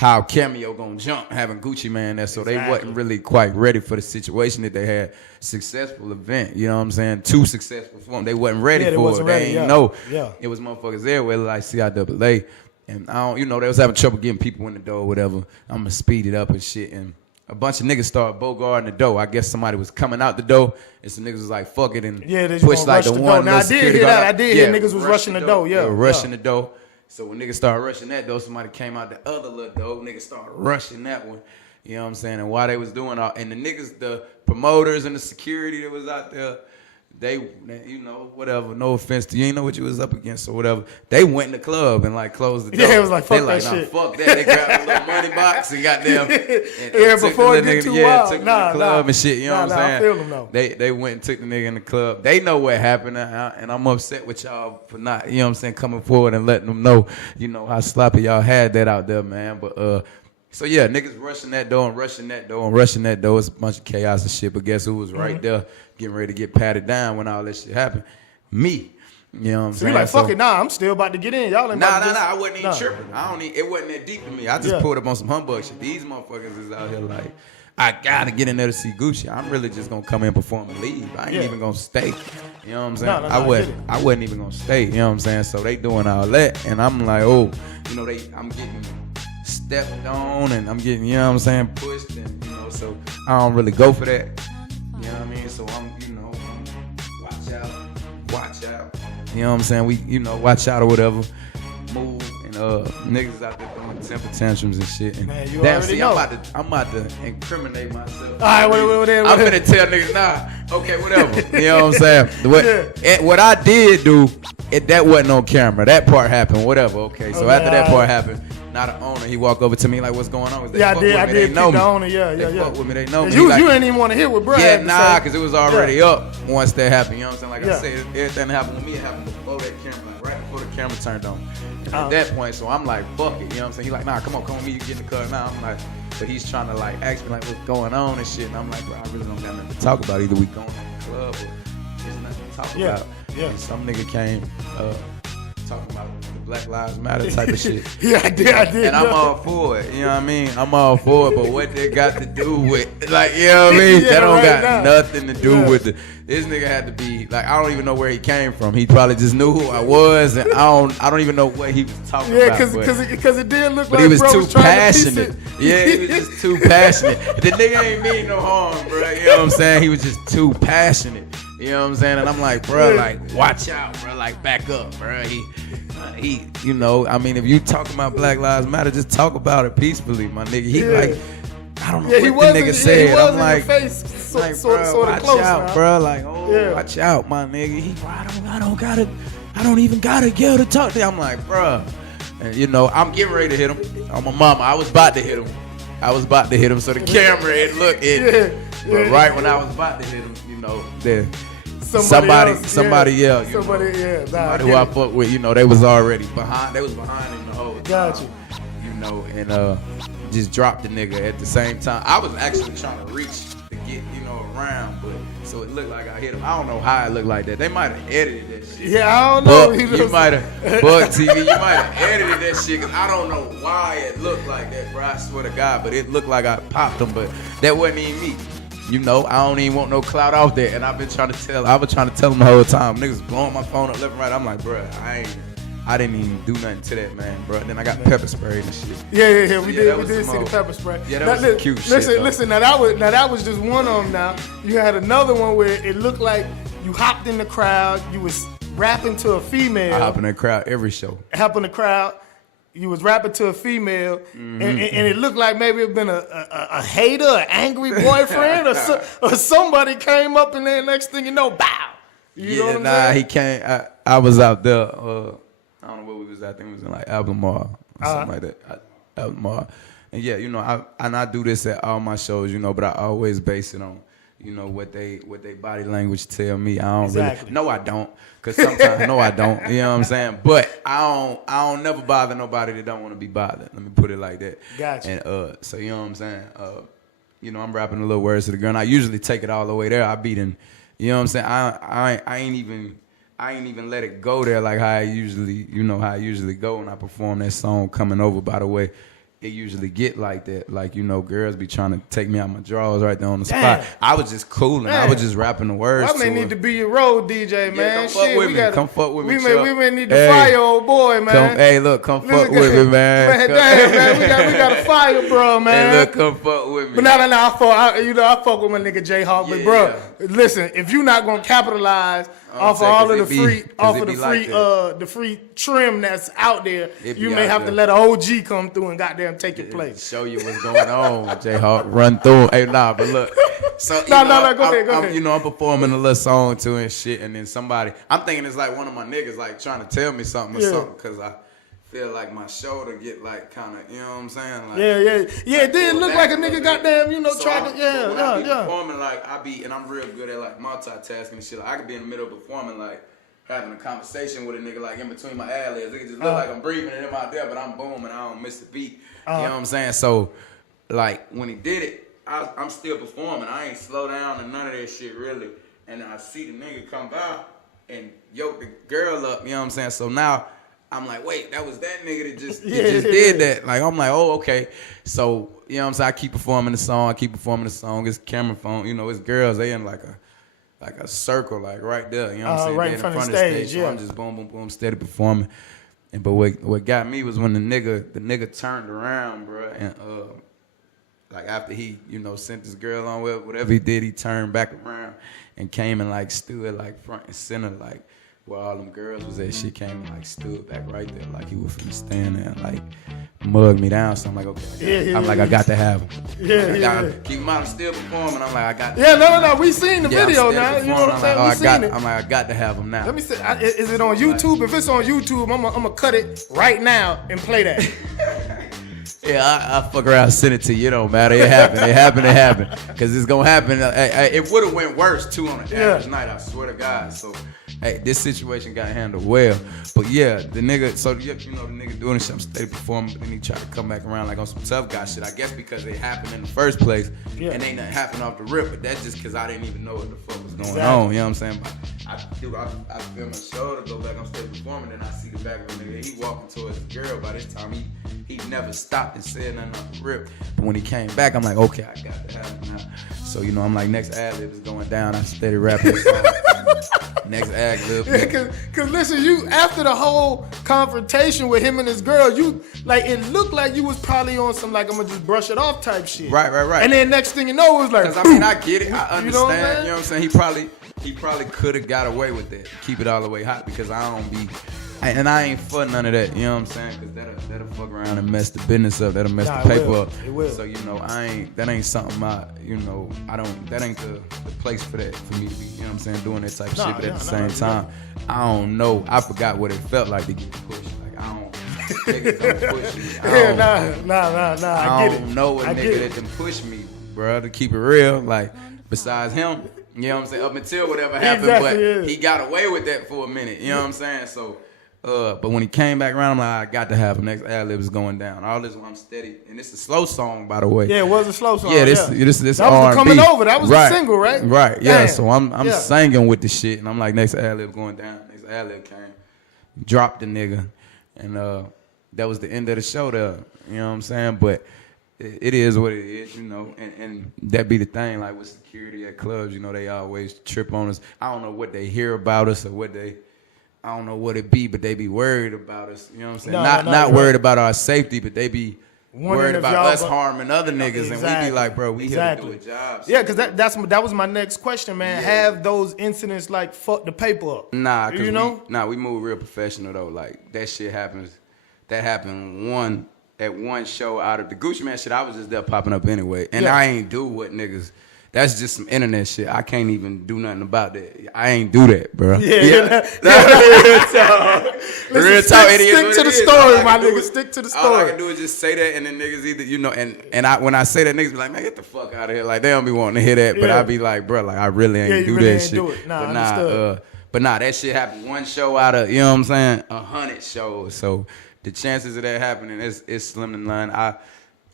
how Cameo gonna jump having Gucci Man there, so they wasn't really quite ready for the situation that they had. Successful event, you know what I'm saying? Too successful for them. They wasn't ready for it. They ain't know. Yeah. It was motherfuckers everywhere like CIAA. And I don't, you know, they was having trouble getting people in the door or whatever. I'm gonna speed it up and shit. And a bunch of niggas started bogarting the door. I guess somebody was coming out the door, and some niggas was like, fuck it, and pushed like the one. Now I did hear that. I did hear niggas was rushing the door. Yeah, rushing the door. So when niggas started rushing that door, somebody came out the other little door. Niggas started rushing that one. You know what I'm saying? And while they was doing all, and the niggas, the promoters and the security that was out there, they you know, whatever, no offense to you, ain't know what you was up against or whatever. They went in the club and like closed the door. Yeah, it was like, fuck that nah, shit. Fuck that. They grabbed a little money box and got them. Before it get too wild. Took the club and shit, you know what I'm saying? I feel them though. They went and took the nigga in the club. They know what happened, and I'm upset with y'all for not, you know what I'm saying, coming forward and letting them know, you know, how sloppy y'all had that out there, man. But so yeah, niggas rushing that door and rushing that door and rushing that door. It's a bunch of chaos and shit. But guess who was right there getting ready to get patted down when all this shit happened? Me. You know what I'm saying? You like, fuck it, nah, I'm still about to get in. Y'all ain't Nah, I wasn't even tripping. It wasn't that deep for me. I just pulled up on some humbug shit. These motherfuckers is out here like, I gotta get in there to see Gucci. I'm really just gonna come in, perform, and leave. I ain't even gonna stay. You know what I'm saying? I wasn't even gonna stay. You know what I'm saying? So they doing all that, and I'm like, oh, you know, I'm getting stepped on, and I'm getting, you know what I'm saying, pushed, and you know, so I don't really go for that. You know what I mean? So I'm, you know, watch out. You know what I'm saying? We, you know, watch out or whatever. Move and niggas out there throwing temper tantrums and shit. And man, you damn, already see, know. I'm about to incriminate myself. All right, whatever. I'm finna tell niggas, nah, okay, whatever. You know what I'm saying? What I did do, that wasn't on camera. That part happened, whatever. Okay, so after that part happened, now the owner, he walked over to me like, what's going on? I did. Know the owner, They fuck with me, they know me. You ain't even want to hear what Brad had to say. Because it was already up once that happened. You know what I'm saying? Like I said, everything that happened with me, it happened before that camera, like right before the camera turned on. And at that point, so I'm like, fuck it. You know what I'm saying? He like, nah, come on, me, you get in the car now. I'm like, but he's trying to like ask me like, what's going on and shit. And I'm like, bro, I really don't got nothing to talk about. Either we going to the club or there's nothing to talk about. Yeah. And some nigga came talking about the Black Lives Matter type of shit. I did. And I'm all for it. You know what I mean? I'm all for it. But what they got to do with, like, you know what I mean? That don't got nothing to do with it. This nigga had to be, like, I don't even know where he came from. He probably just knew who I was, and I don't even know what he was talking about. Yeah, because it did look like he was bro too was trying passionate. To piece it. Yeah, he was just too passionate. The nigga ain't mean no harm, bro. You know what I'm saying? He was just too passionate. You know what I'm saying? And I'm like, bro, like, watch out, bro. Like, back up, bro. He, you know, I mean, if you talking about Black Lives Matter, just talk about it peacefully, my nigga. He like, I don't know what the nigga said. I'm like, watch out, bro. Like, watch out, my nigga. He, I don't even gotta get to talk to him. I'm like, bro. And you know, I'm getting ready to hit him. On my mama, I was about to hit him. So the camera, but right when I was about to hit him, you know, somebody who I fuck with, you know, they was already behind. They was behind him the whole time. Got you. You know, and just dropped the nigga at the same time. I was actually trying to reach to get, you know, around, but so it looked like I hit him. I don't know how it looked like that. They might have edited that shit. Yeah, I don't know. You might have, Bug TV, you might have edited that shit, because I don't know why it looked like that, bro. I swear to God, but it looked like I popped him, but that wasn't even me. You know, I don't even want no clout out there, and I was trying to tell him the whole time. Niggas blowing my phone up left and right. I'm like, bro, I didn't even do nothing to that man, bro. Then I got pepper sprayed and shit. Yeah. We did see the pepper spray. Yeah, that was cute shit. Listen. Now that was just one of them. Now you had another one where it looked like you hopped in the crowd. You was rapping to a female. I hop in the crowd every show. You was rapping to a female, and it looked like maybe it been a hater, an angry boyfriend, or somebody came up, and then next thing you know, bow. You know what I'm saying? He came. I was out there. I don't know where we was at. I think it was in like Albemarle or something like that. Albemarle. And yeah, you know, I do this at all my shows, you know, but I always base it on, you know, what they body language tell me. I don't really. No, I don't. Cause sometimes no, I don't. You know what I'm saying? But I don't never bother nobody that don't want to be bothered. Let me put it like that. Gotcha. And so you know what I'm saying? You know, I'm rapping the little words to the girl. And I usually take it all the way there. I beat in. You know what I'm saying? I ain't even let it go there like how I usually go when I perform that song Coming Over, by the way. it usually get like that. Like, you know, girls be trying to take me out my drawers right there on the spot. I was just cooling. I was just rapping the words. I may need to be your road DJ, man. Come fuck with me. Come fuck with me. We may need to fire old boy, man. Come fuck with me, man. Damn, man, we got a fire, bro, man. Hey, look, come fuck with me. But I fuck with my nigga J-Hawk. But bro, listen, if you not gonna capitalize off of all of the free trim that's out there, you may have to let an OG come through and goddamn take your place. Show you what's going on, J-Hawk. Run through. Hey, nah, but look. So, go ahead. You know, I'm performing a little song too and shit, and then I'm thinking it's like one of my niggas like trying to tell me something or something, because I feel like my shoulder get like kind of, you know what I'm saying? Like, yeah. It did look like a nigga goddamn, you know, so trying to, I be performing, like, and I'm real good at like multitasking and shit. Like, I could be in the middle of performing, like, having a conversation with a nigga, like, in between my ad-libs. It could just look like I'm breathing and him out there, but I'm booming, I don't miss the beat. You know what I'm saying? So, like, when he did it, I'm still performing. I ain't slow down and none of that shit, really. And I see the nigga come by and yoke the girl up, you know what I'm saying? So now, I'm like, wait, that was that nigga that just did that. Like, I'm like, oh, okay. So, you know what I'm saying? I keep performing the song. It's camera phone. You know, it's girls. They in like a circle, like right there. You know what I'm saying? Right in front of the stage, So I'm just boom, boom, boom, steady performing. But what got me was when the nigga turned around, bro, and like after he, you know, sent this girl on whatever he did, he turned back around and came and like stood like front and center, like where all them girls was at. She came and like stood back right there, like he was finna stand there and like mug me down. So I'm like, okay, I got to have him. Keep in mind, I'm still performing. I'm like, I got. No. We seen the video now. You know what I'm saying? I'm like, I got to have him now. Let me see. Is it on YouTube? If it's on YouTube, I'm gonna cut it right now and play that. Yeah, I fuck around and send it to you. It don't matter. It happened. Because it's going to happen. It would have went worse, too, on an average night, I swear to God. So, hey, this situation got handled well. But, yeah, the nigga, so, you know, the nigga doing this shit, I'm steady performing, but then he tried to come back around like on some tough guy shit. I guess because it happened in the first place, and ain't nothing happened off the rip, but that's just because I didn't even know what the fuck was going on. You know what I'm saying? But I feel my shoulder go back, I'm still performing, and I see the back of the nigga. He walking towards the girl. By this time, he never stopped and said nothing off the rip. But when he came back, I'm like, okay, I got to have him now. So, you know, I'm like, next ad-lib is going down. I steady rapping the song. Next ad-lib. Yeah, cause listen, you, after the whole confrontation with him and his girl, you, like, it looked like you was probably on some, like, I'm gonna just brush it off type shit. Right. And then next thing you know, it was like, because, I mean, I get it. I understand. You know what I'm saying? He probably could have got away with that. Keep it all the way hot, because I ain't for none of that, you know what I'm saying? Because that'll fuck around and mess the business up. That'll mess the paper up. It will. So, you know, that ain't something that ain't the place for that, for me to be, you know what I'm saying, doing that type of shit. But at the same time, I don't know. I forgot what it felt like to get pushed. Like, niggas don't push me. I don't know a nigga that can push me, bro, to keep it real. Like, besides him, you know what I'm saying? Up until whatever happened, he got away with that for a minute, you know what I'm saying? So, but when he came back around, I'm like, I got to have him. Next ad-lib is going down. All this while I'm steady. And it's a slow song, by the way. Yeah, it was a slow song. Yeah, this that was R&B. the Coming Over. That was the single, right? Right, yeah. So I'm singing with the shit, and I'm like, next ad-lib going down. Next ad-lib came. Dropped the nigga. And that was the end of the show there. You know what I'm saying? But it is what it is, you know. And that be the thing, like with security at clubs, you know, they always trip on us. I don't know what they hear about us or I don't know what it be, but they be worried about us. You know what I'm saying? Not worried about our safety, but they be worried about us harming other niggas. And we be like, bro, we here to do a job. So. Yeah, because that was my next question, man. Yeah. Have those incidents like fuck the paper up? Nah, cause we move real professional though. Like that shit happens. That happened at one show out of the Gucci Man shit. I was just there popping up anyway, and I ain't do what niggas. That's just some internet shit. I can't even do nothing about that. I ain't do that, bro. Yeah. Real talk. Stick to the story, my nigga. Stick to the story. All I can do is just say that, and then niggas either, you know, and when I say that, niggas be like, man, get the fuck out of here. Like, they don't be wanting to hear that, but I be like, bro, like, I really ain't do that shit. Do it. But that shit happened one show out of, you know what I'm saying, 100 shows. So the chances of that happening is slim to none.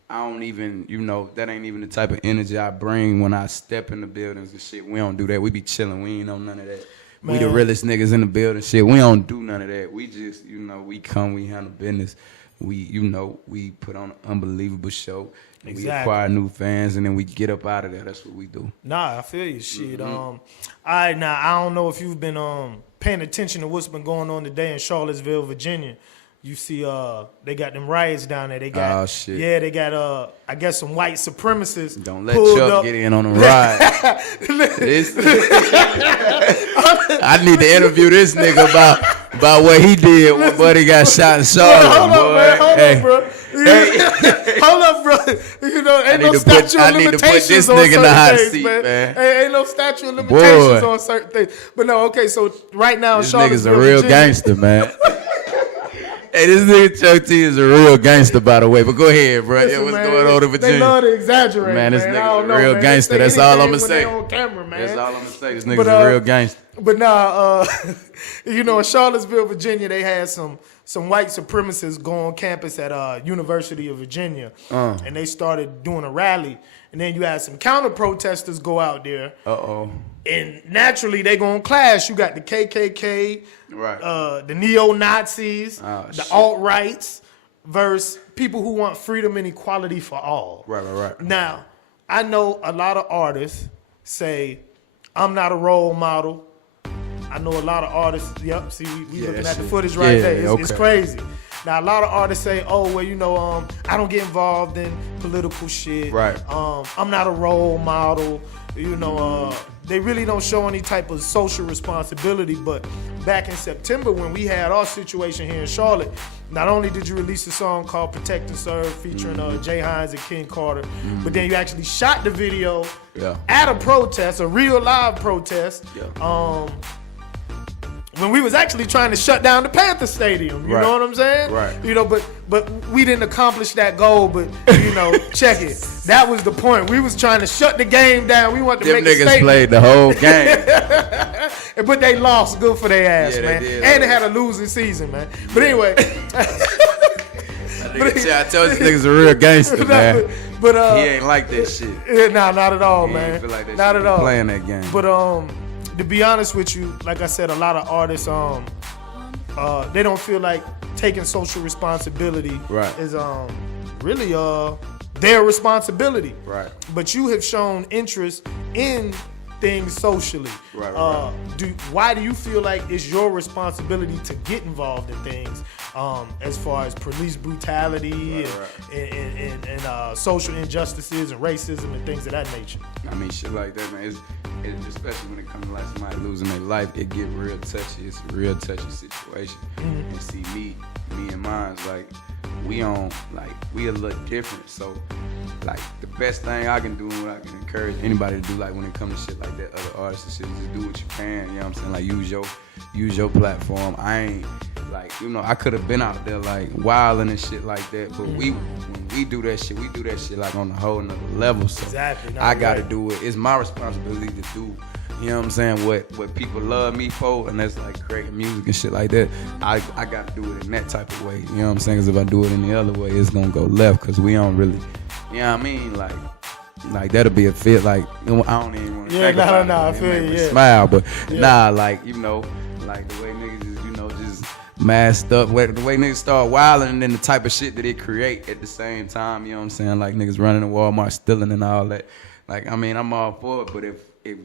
I don't even, you know, that ain't even the type of energy I bring when I step in the buildings and shit. We don't do that. We be chilling. We ain't on none of that. Man. We the realest niggas in the building. Shit, we don't do none of that. We just, you know, we come, we handle business. we put on an unbelievable show. Exactly. We acquire new fans, and then we get up out of there. That's what we do. Nah, I feel you. Shit. All right, now I don't know if you've been paying attention to what's been going on today in Charlottesville, Virginia. You see, they got them riots down there. They got, oh shit. Yeah, they got, I guess some white supremacists. Don't let Chuck get in on the ride. I need to interview this nigga about what he did when Buddy got shot in Charlotte. Hold up, bro. Hold up, bro. You know, ain't no statute of limitations on certain things, man. Ain't no statute of limitations on certain things. But no, okay. So right now, this nigga's a real gangster, man. Hey, this nigga Chuck T is a real gangster, by the way. But go ahead, bro. Listen, what's going on in Virginia? They love to exaggerate, man. This nigga's a real gangster. That's all I'm gonna say. On camera, man. That's all I'm gonna say. This nigga's a real gangster. But nah, you know, in Charlottesville, Virginia, they had some white supremacists go on campus at University of Virginia, and they started doing a rally. And then you had some counter protesters go out there. And naturally, they gonna clash. You got the KKK, right? The neo-Nazis, the alt-rights, versus people who want freedom and equality for all. Right. Now, I know a lot of artists say, I'm not a role model. I know a lot of artists, yep, see, we looking at the footage right there. It's crazy. Now, a lot of artists say, oh, well, you know, I don't get involved in political shit. Right. I'm not a role model. You know, they really don't show any type of social responsibility. But back in September, when we had our situation here in Charlotte, not only did you release a song called Protect and Serve featuring Jay Hines and King Carter, but then you actually shot the video at a protest, a real live protest. When we was actually trying to shut down the Panther Stadium, you know what I'm saying? Right. You know, but we didn't accomplish that goal. But you know, check it. That was the point. We was trying to shut the game down. We wanted to make a statement. Them niggas played the whole game, but they lost. Good for their ass, man. They did, and they had a losing season, man. But anyway, I told you, this nigga's a real gangster, man. But he ain't like that shit. Nah, not at all, he man. Ain't feel like that not shit at all. Playing that game. But to be honest with you, like I said, a lot of artists they don't feel like taking social responsibility is really their responsibility. Right. But you have shown interest in things socially. Right. Why do you feel like it's your responsibility to get involved in things as far as police brutality and social injustices and racism and things of that nature? I mean, shit like that, man. It's especially when it comes to like somebody losing their life, it get real touchy. It's a real touchy situation. And see, me and mine's like, we a little different. So, like, the best thing I can do and what I can encourage anybody to do, like, when it comes to shit like that, other artists and shit, just do what you can. You know what I'm saying? Like, use your platform. I ain't like, you know, I could have been out there like wilding and shit like that, but when we do that shit like on a whole nother level. So exactly. I gotta do it. It's my responsibility to do, you know what I'm saying, what people love me for, and that's like creating music and shit like that. I gotta do it in that type of way. You know what I'm saying? Because if I do it in the other way, it's gonna go left. Because we don't really, you know what I mean? Like that'll be a fit. Like, I don't even want to think about it. I feel you. Smile, but like, you know, like the way niggas is, you know, just masked up, the way niggas start wilding, and then the type of shit that it create at the same time. You know what I'm saying? Like niggas running to Walmart, stealing and all that. Like, I mean, I'm all for it, but if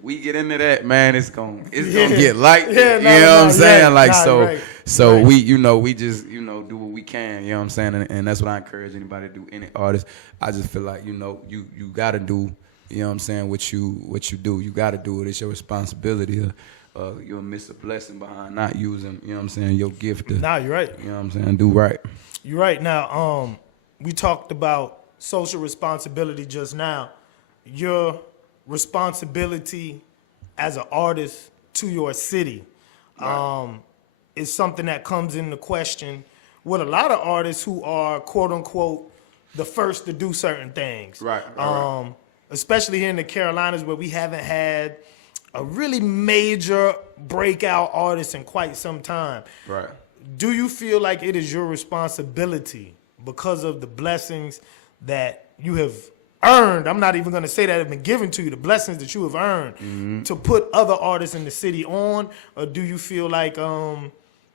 we get into that, man, it's gonna get light. You know what I'm saying? Like, we, you know, we just, you know, do what we can. You know what I'm saying? And that's what I encourage anybody to do. Any artist, I just feel like, you know, you gotta do, you know what I'm saying, what you do. You gotta do it. It's your responsibility. You'll miss a blessing behind not using, you know what I'm saying, your gift. Nah, you're right. You know what I'm saying? Do right. You're right. Now, we talked about social responsibility just now. Your responsibility as an artist to your city is something that comes into question with a lot of artists who are, quote unquote, the first to do certain things. Right. Especially here in the Carolinas, where we haven't had a really major breakout artist in quite some time. Right. Do you feel like it is your responsibility, because of the blessings that you have earned, I'm not even going to say that have been given to you, the blessings that you have earned, to put other artists in the city on? Or do you feel like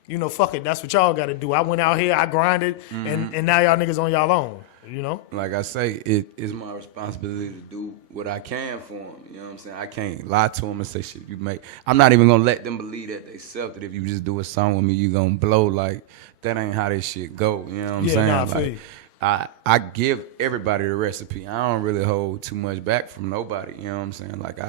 you know, fuck it, that's what y'all got to do. I went out here, I grinded, and now y'all niggas on y'all own, you know? Like I say, it is my responsibility to do what I can for them. You know what I'm saying? I can't lie to them and say shit you make. I'm not even gonna let them believe that they self that if you just do a song with me, you gonna blow. Like, that ain't how this shit go. You know what I'm saying? Nah, like, I give everybody the recipe. I don't really hold too much back from nobody. You know what I'm saying? Like,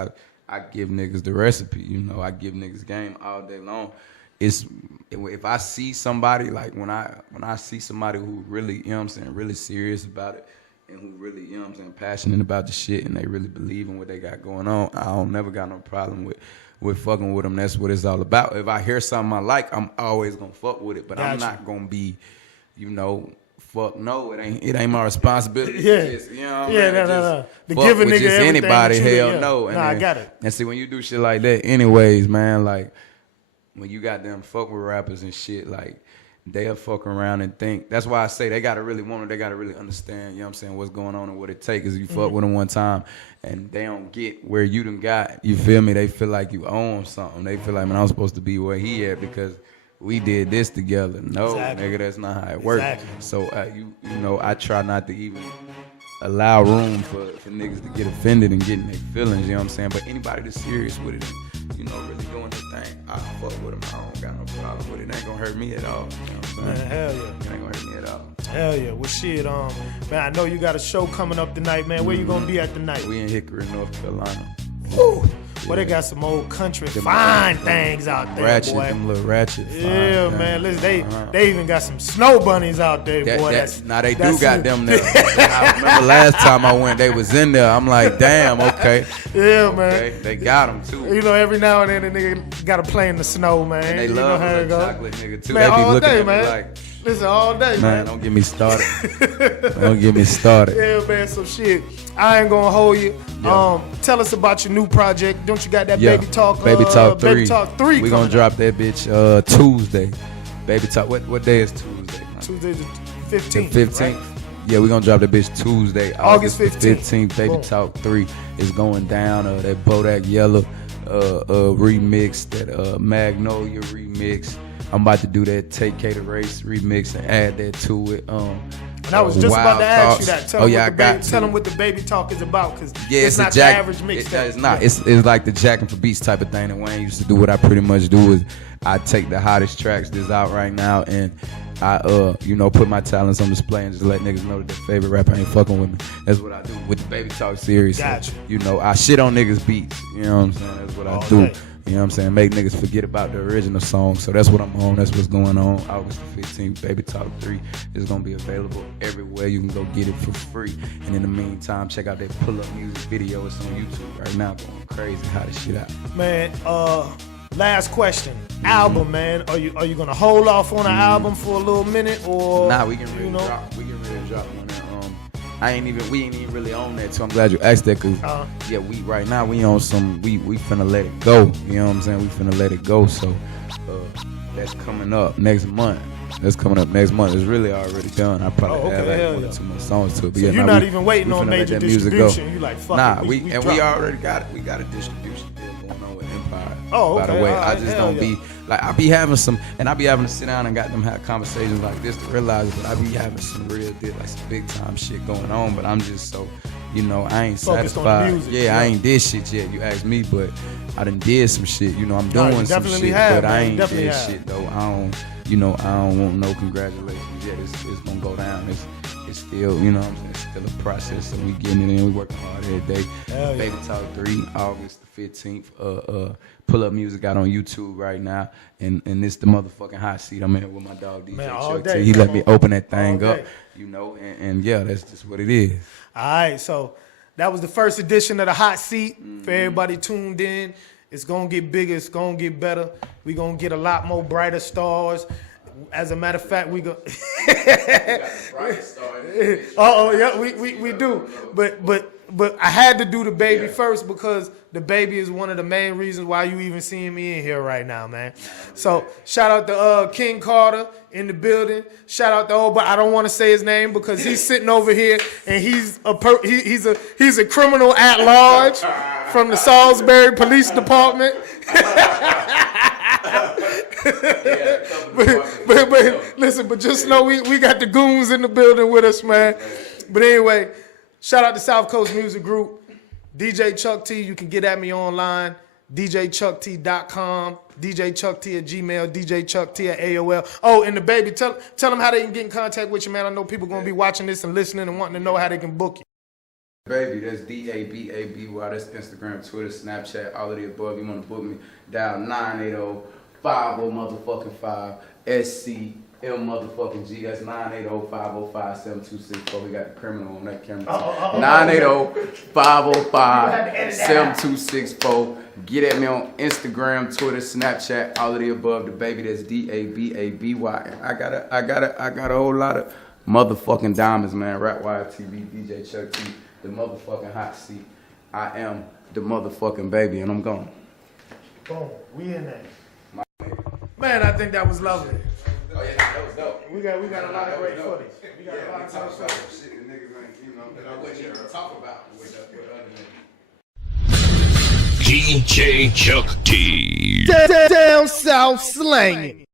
I give niggas the recipe. You know, I give niggas game all day long. If I see somebody, like when I see somebody who really, you know what I'm saying, really serious about it and who really, you know what I'm saying, passionate about the shit and they really believe in what they got going on, I don't never got no problem with fucking with them. That's what it's all about. If I hear something I like, I'm always gonna fuck with it, but I'm not gonna be, you know, fuck no, it ain't my responsibility. Yeah, just, you know what no. The give a nigga just everything anybody, hell yeah. no. And I got it. And see, when you do shit like that, anyways, man, like when you got them fuck with rappers and shit, like they'll fuck around and think. That's why I say they gotta really want it. They gotta really understand, you know what I'm saying, what's going on and what it takes. Is you fuck with them one time and they don't get where you done got. You feel me? They feel like you owe them something. They feel like, man, I'm supposed to be where he at because we did this together. No, nigga, that's not how it works. Exactly. So you know, I try not to even allow room for niggas to get offended and get in their feelings. You know what I'm saying? But anybody that's serious with it, you know, really doing their thing, I fuck with them. I don't got no problem with it. It ain't gonna hurt me at all. You know what I'm saying? Man, hell yeah. It ain't gonna hurt me at all. Hell yeah. Well, shit, man, I know you got a show coming up tonight, man. Where you gonna be at tonight? We in Hickory, North Carolina. Woo. Well, they got some old country fine things out there, ratchet, boy. Them little ratchet. Yeah, man. Listen, they even got some snow bunnies out there, boy. Now they do got them there. I remember last time I went, they was in there. I'm like, damn, okay. Yeah, man. They got them too. You know, every now and then a nigga got to play in the snow, man. And they you love know how it go. chocolate nigga too. Man, they be all looking day, at man. me like, listen, all day, man. Don't get me started. Don't get me started. Yeah, man. So shit, I ain't gonna hold you. Yeah. Tell us about your new project. Don't you got that Baby Talk? Baby Talk 3. Baby Talk 3. We gonna drop that bitch Tuesday. Baby Talk. What day is Tuesday? Man? Tuesday's the 15th. The 15th. Right? Yeah, we gonna drop that bitch Tuesday, August 15th. Baby Talk 3 is going down. That Bodak Yellow remix, that Magnolia remix. I'm about to do that Take K to Race remix and add that to it. And I was just about to ask you that. Tell them what the Baby Talk is about, because it's not the average mixtape. It's not. It's like the jacking for beats type of thing that Wayne used to do. What I pretty much do is I take the hottest tracks that's out right now and I put my talents on display and just let niggas know that their favorite rapper ain't fucking with me. That's what I do with the Baby Talk series. Gotcha. So, you know, I shit on niggas beats. You know what I'm saying? That's what I do. Okay. You know what I'm saying? Make niggas forget about the original song. So that's what I'm on. That's what's going on. August the 15th, Baby Talk 3 is going to be available everywhere. You can go get it for free. And in the meantime, check out that pull-up music video. It's on YouTube right now. Going crazy. How this shit out. Man, last question. Album, man. Are you going to hold off on an album for a little minute, or nah, we can really drop one there. We ain't even really on that, so I'm glad you asked that, cause right now we on some, we finna let it go. You know what I'm saying? We finna let it go. So that's coming up next month. It's really already done. I probably have like 1 or 2 more songs to it. But so you're not even waiting on major distribution. You like, fuck it. We already got it. We got a distribution deal going on with Empire. Oh, okay. By the way, I just don't be like, I be having some, and I be having to sit down and got them have conversations like this to realize, but I be having some real deal, like some big time shit going on. But I'm just so, you know, I ain't focused satisfied. On the music. Yeah, I ain't did shit yet. You asked me, but I done did some shit. You know, I'm doing some shit, but I ain't did shit though. I don't want no congratulations yet. It's gonna go down. It's still, you know what I'm saying, it's still a process, so we getting it in, we working hard every day. Baby Talk 3, August the 15th. Pull Up Music out on YouTube right now, and this the motherfucking hot seat. I'm in here with my dog DJ Chuck T. He let me open that thing up, you know, and yeah, that's just what it is. All right, so that was the first edition of the Hot Seat. For everybody tuned in, it's gonna get bigger, it's gonna get better. We gonna get a lot more brighter stars. As a matter of fact, we go. Yeah, we do. But I had to do the Baby first, because the Baby is one of the main reasons why you even seeing me in here right now, man. So shout out to King Carter in the building. Shout out to but I don't want to say his name because he's sitting over here and he's a criminal at large from the Salisbury Police Department. but listen, but just know we got the goons in the building with us, man. But anyway, shout out to South Coast Music Group, DJ Chuck T. You can get at me online, djchuckt.com, djchuckt@gmail, djchuckt@AOL. Oh, and the baby, tell them how they can get in contact with you, man. I know people gonna be watching this and listening and wanting to know how they can book you. Baby, that's DABABY. That's Instagram, Twitter, Snapchat, all of the above. You want to book me? Dial 980-50-motherfucking-5 SCM motherfucking G. That's 980-505-7264. We got the criminal on that camera. 980-505-7264. Get at me on Instagram, Twitter, Snapchat, all of the above. The baby, that's DABABY. I got a whole lot of motherfucking diamonds, man. RapWireTV, DJ Chuck T. The motherfucking hot seat. I am the motherfucking baby, and I'm gone. Boom. We in there. Man, I think that was lovely. Oh yeah, that was dope. We got a lot of great footage. We got a lot of great footage. Shit the niggas ain't, that I wouldn't even talk about with other niggas. DJ Chuck T. Down south slanging.